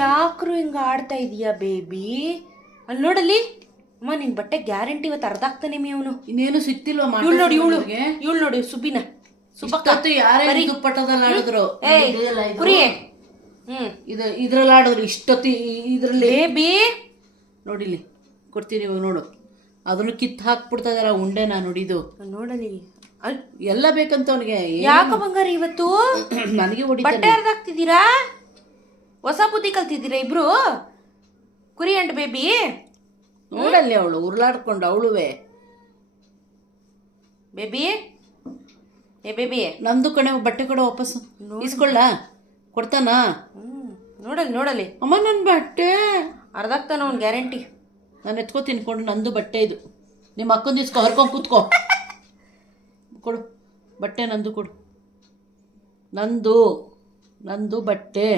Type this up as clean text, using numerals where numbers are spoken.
ಯಾಕ್ರು ಹಿಂಗ ಆಡ್ತಾ ಇದೀಯಾ ಬೇಬಿ? ಅಲ್ಲಿ ನೋಡಲ್ಲಿ ಅಮ್ಮ, ನಿನ್ ಬಟ್ಟೆ ಗ್ಯಾರಂಟಿ ಇವತ್ತು ಅರ್ಧ ಆಗ್ತಾನೆ ಅವನು. ಇನ್ನೇನು ಸಿಕ್ತಿಲ್ವಾ? ಇವಳು ನೋಡಿ, ಇವಳು ನೋಡಿ, ಸುಬಿನ ಸುಬ್ಬಕ್ಕ ಯಾರೇ ದುಪ್ಪಟ್ಟದಲ್ಲಿ ಆಡಿದ್ರು ಕುರಿ. ಇದ್ರಲ್ಲಿ ಆಡಿದ್ರು ಇಷ್ಟೊತ್ತಿ ಇದ್ರಲ್ಲಿ ಬೇಬಿ ನೋಡಿಲಿ ಕೊಡ್ತೀನಿ ಇವಾಗ ನೋಡು. ಅದನ್ನು ಕಿತ್ತು ಹಾಕ್ಬಿಡ್ತಾ ಇದಾರ ಉಂಡೆನ ನೋಡಿದು ನೋಡಲಿ. ಎಲ್ಲ ಬೇಕಂತ ಅವನಿಗೆ. ಯಾಕ ಬಂಗಾರ ಇವತ್ತು ನನಗೆ ಬಟ್ಟೆ ಅರ್ಧ ಆಗ್ತಿದ್ದೀರಾ? ಹೊಸ ಬುದ್ಧಿ ಕಲ್ತಿದ್ದೀರಾ ಇಬ್ರು? ಕುರಿ ಅಂಡ್ ಬೇಬಿ ನೋಡಲ್ಲಿ ಅವಳು ಉರುಳಾಡ್ಕೊಂಡು ಅವಳುವೆ. ಬೇಬಿ ಏ ಬೇಬಿ, ನಂದು ಕಡೆ ಬಟ್ಟೆ ಕೊಡ ವಾಪಸ್ಸು ಇಸ್ಕೊಳ್ಳ ಕೊಡ್ತಾನ. ನೋಡಲಿ ನೋಡಲಿ ಅಮ್ಮ ನನ್ನ ಬಟ್ಟೆ ಅರ್ಧ ಆಗ್ತಾನ ಅವ್ನು ಗ್ಯಾರಂಟಿ. ನಾನು ಎತ್ಕೋ ತಿನ್ಕೊಂಡು ನಂದು ಬಟ್ಟೆ ಇದು. ನಿಮ್ಮ ಅಕ್ಕಂದು ಇಸ್ಕೊ, ಹರ್ಕೊಂಡು ಕೂತ್ಕೋ. ಕೊಡು ಬಟ್ಟೆ, ನಂದು ಕೊಡು. ನಂದು ಬಟ್ಟೆ.